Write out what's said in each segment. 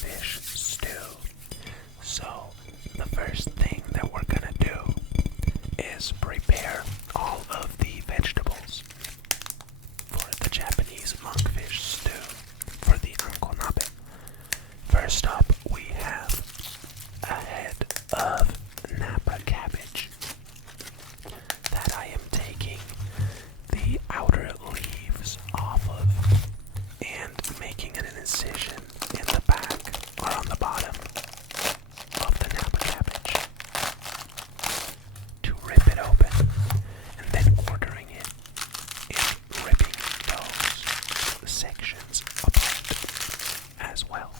monkfish stew. So the first thing that we're gonna do is prepare all of the vegetables for the Japanese monkfish stew for the Anko Nabe. First up, we have a head of Napa cabbage that I am taking the outer leaves off of and making an incision in the back or on the bottom of the Napa cabbage to rip it open and then quartering it and ripping those sections apart as well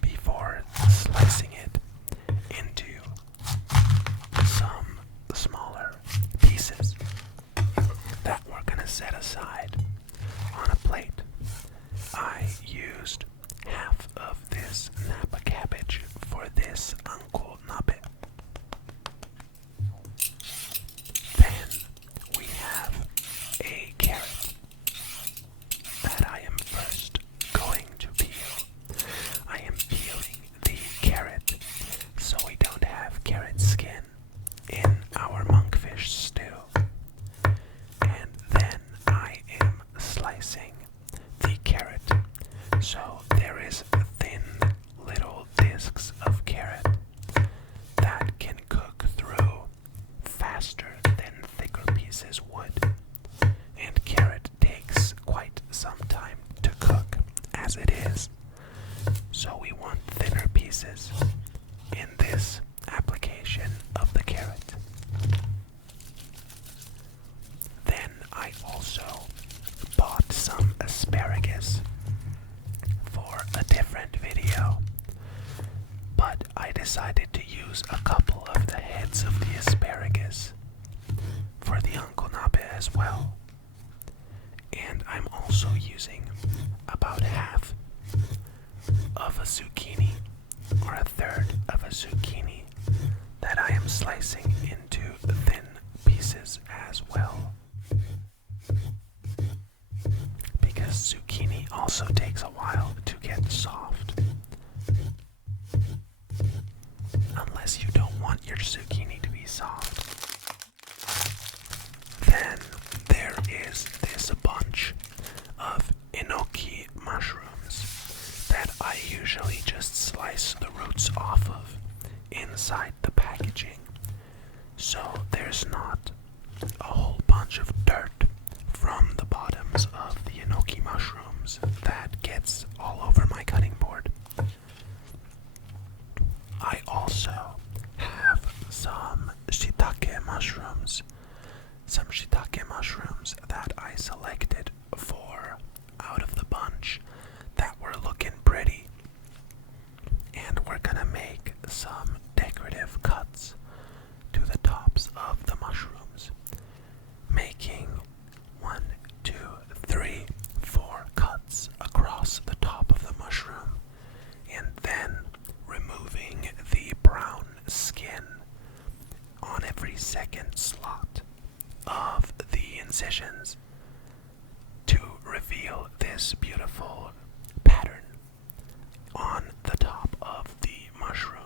before slicing it into some smaller pieces that we're gonna set aside on a plate. I used half of this Napa cabbage for this Anko Nabe. Then we have a carrot that I am first going to peel. I am peeling the carrot so we don't have carrot skin in our monkfish stew. And then I am slicing the carrot so there is thin little discs of carrot that can cook through faster than thicker pieces would. And carrot takes quite some time to cook as it is. So we want thinner pieces in this application of the carrot. Then I also bought some asparagus for a different video, but I decided to use a couple of the heads of the asparagus for the Anko Nabe as well. And I'm also using about half of a zucchini or a third of a zucchini that I am slicing into thin pieces as well. Because zucchini also takes a while to get soft. Unless you don't want your zucchini to be soft. Then there is this bunch of enoki mushrooms that I usually just slice the roots off of inside the packaging. So there's not a whole bunch of dirt from the bottoms of the enoki mushrooms that gets all over my cutting board. I also have some shiitake mushrooms. Some shiitake mushrooms that I selected for out of the bunch that were looking pretty. And we're gonna make some decorative cuts to the tops of the mushrooms, making 1, 2, 3, 4 cuts across the top of the mushroom, and then removing the brown skin on every second slot of the incisions to reveal this beautiful pattern on the top of the mushroom.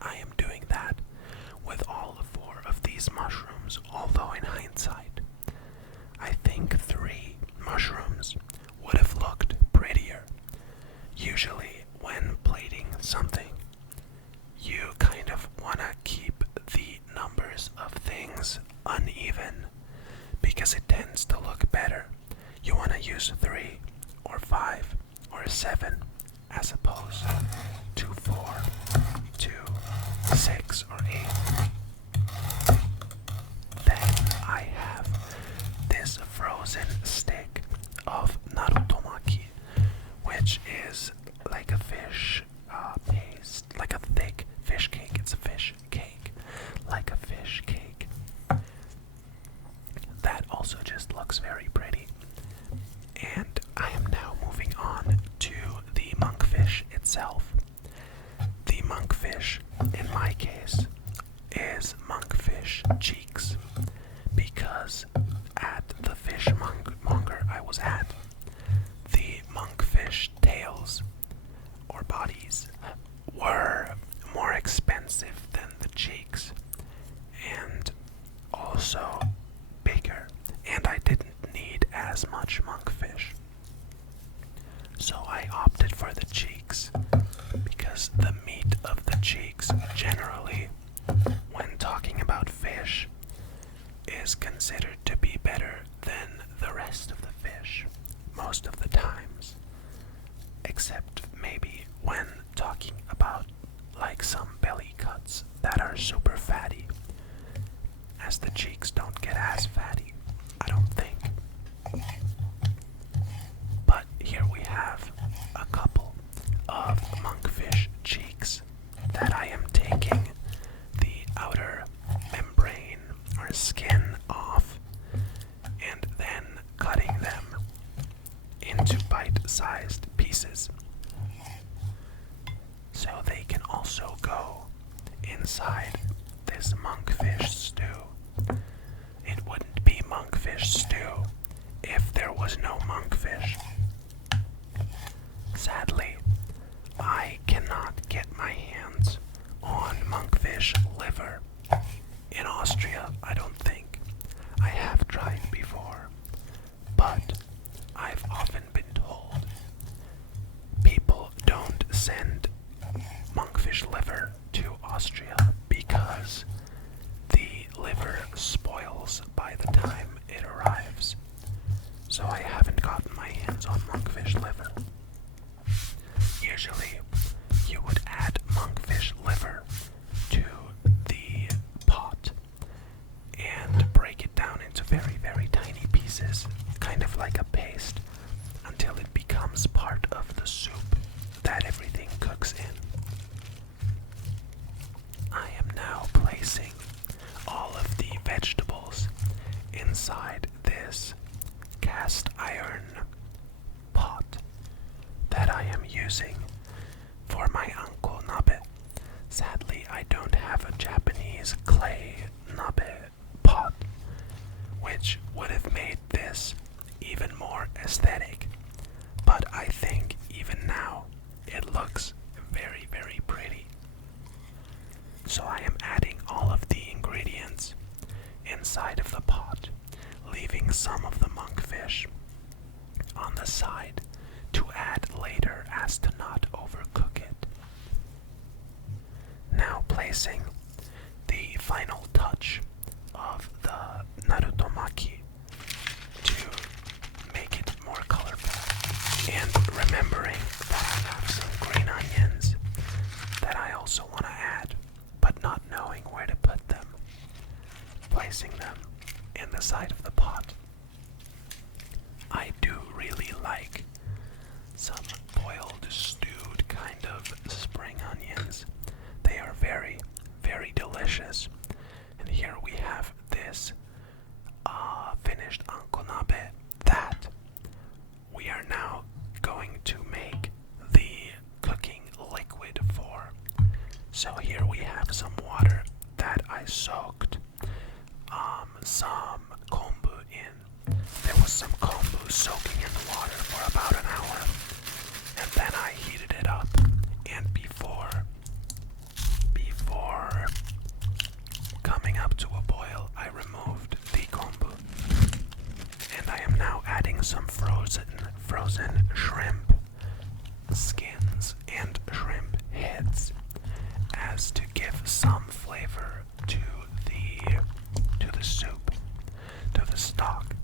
I am doing that with all 4 of these mushrooms, although in hindsight, I think 3 mushrooms would have looked prettier. Usually, when plating something, you kind of want to keep the numbers of things uneven because it tends to look better. You want to use 3 or 5 or 7 as opposed to 4, 2, 6, or 8. Then I have this frozen stick of narutomaki, which is like a fish paste, like a thick fish cake. It's a fish cake, like a fish cake. That also just looks very pretty. And I am now moving on to the monkfish itself. The monkfish, in my case, is monkfish cheeks, because at the fish monger I was at, the monkfish tail our bodies were more expensive than the cheeks and also bigger, and I didn't need as much monkfish. So I opted for the cheeks because the meat of the cheeks generally, when talking about fish, is considered to be better than the rest of the fish most of the times, except maybe when talking about like some belly cuts that are super fatty, as the cheeks don't get as fatty, I don't think. But here we have a couple of monkfish cheeks that I am taking the outer membrane or skin off and then cutting them into bite-sized pieces so they can also go inside this monkfish stew. It wouldn't be monkfish stew if there was no monkfish. Sadly, I cannot get my hands on monkfish liver. In Austria, I don't think. I have tried before, but I've often been told people don't send monkfish liver to Austria because the liver spoils by the time it arrives. So I haven't gotten my hands on monkfish liver. Usually, you would add monkfish liver to the pot and break it down into very, very tiny pieces, kind of like a paste, until it becomes part of the soup that everything cooks in. I am now placing all of the vegetables inside this cast iron pot that I am using for my Anko Nabe. Sadly, I don't have a Japanese clay nabe pot, which would have made this even more aesthetic, but I think even now it looks very, very pretty. So I am adding all of the ingredients inside of the pot, leaving some of the monkfish on the side to add later as to not overcook it. Now placing the final touch of the narutomaki to make it more colorful, and remembering that I have some green onions that I also want to add, but not knowing where to put them, placing them in the side of the pot. I do really like some boiled, stewed kind of spring onions. They are very, very delicious. And here we have this finished Anko Nabe that we are now going to make the cooking liquid for. So here we have some water that I soaked some kombu in. There was some kombu soaking in the water for about an hour, and then I heated it up, and before coming up to a boil, I removed the kombu, and I am now adding some frozen shrimp skins and shrimp heads as to give some flavor to the soup, to the stock.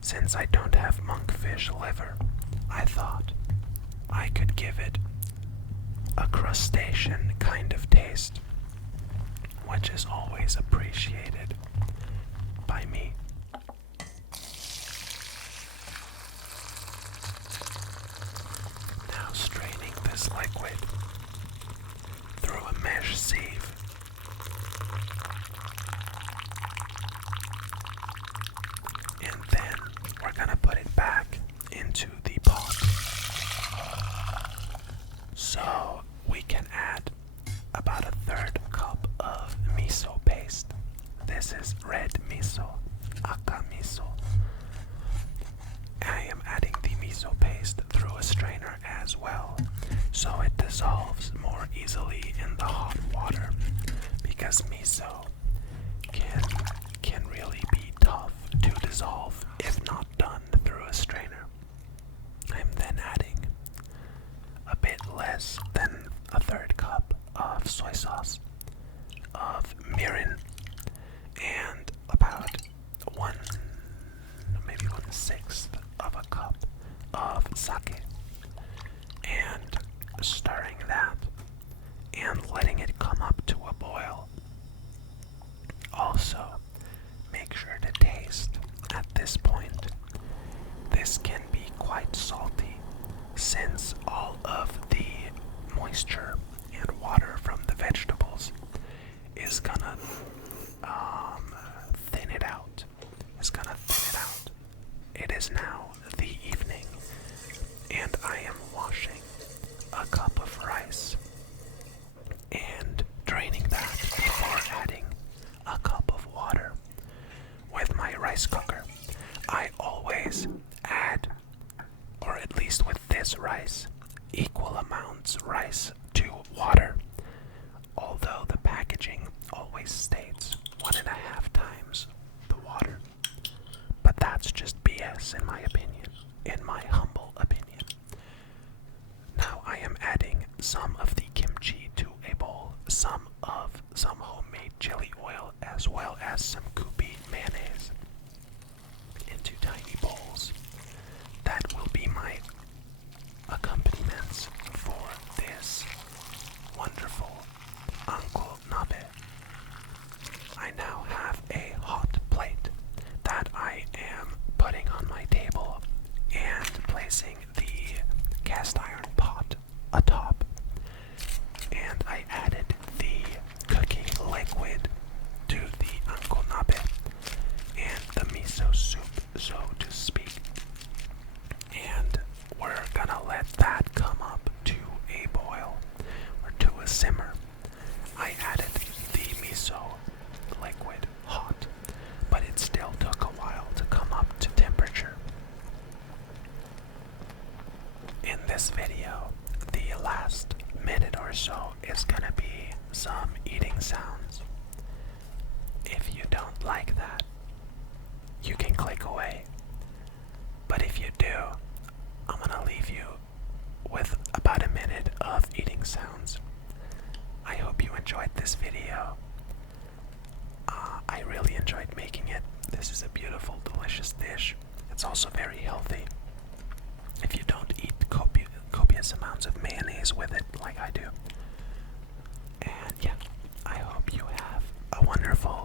Since I don't have monkfish liver, I thought I could give it a crustacean kind of taste, which is always appreciated by me. Now straining this liquid through a mesh sieve. And then we're gonna put it back into the pot. So we can add about a third cup of miso paste. This is red miso, aka miso. I am adding the miso paste through a strainer as well, so it dissolves more easily in the hot water, because miso can really be tough to dissolve if not done through a strainer. I'm then adding a bit less than a third cup of soy sauce, of mirin, and about maybe 1/6 of a cup of sake, and stirring that and letting it come up to a boil. Also, make sure to taste at this point. This can be quite salty since all of the moisture and water from the vegetables is gonna thin it out. It is now the evening, and I am washing a cup of rice and draining that before adding a cup of water. With my rice cooker, I always add, or at least with this rice, equal amounts rice to water, although the packaging always states 1.5 times the water. But that's just BS in my opinion, in my humble opinion. Now I am adding some of the kimchi to a bowl, some homemade chili oil, as well as some goopy mayonnaise into tiny bowls. That will be my accompaniments for this wonderful Anko Nabe. I now have a hot plate that I am putting on my table and placing the cast iron pot atop. And I added the cooking liquid to the Anko Nabe and the miso soup, so to speak. And we're gonna let that come up to a boil, or to a simmer. I added the miso liquid hot, but it still took a while to come up to temperature. In this video, the last minute or so is gonna be some eating sounds. If you don't like that, you can click away. But if you do, I'm gonna leave you with about a minute of eating sounds. I hope you enjoyed this video. I really enjoyed making it. This is a beautiful, delicious dish. It's also very healthy if you don't eat copious amounts of mayonnaise with it like I do. And yeah, I hope you have a wonderful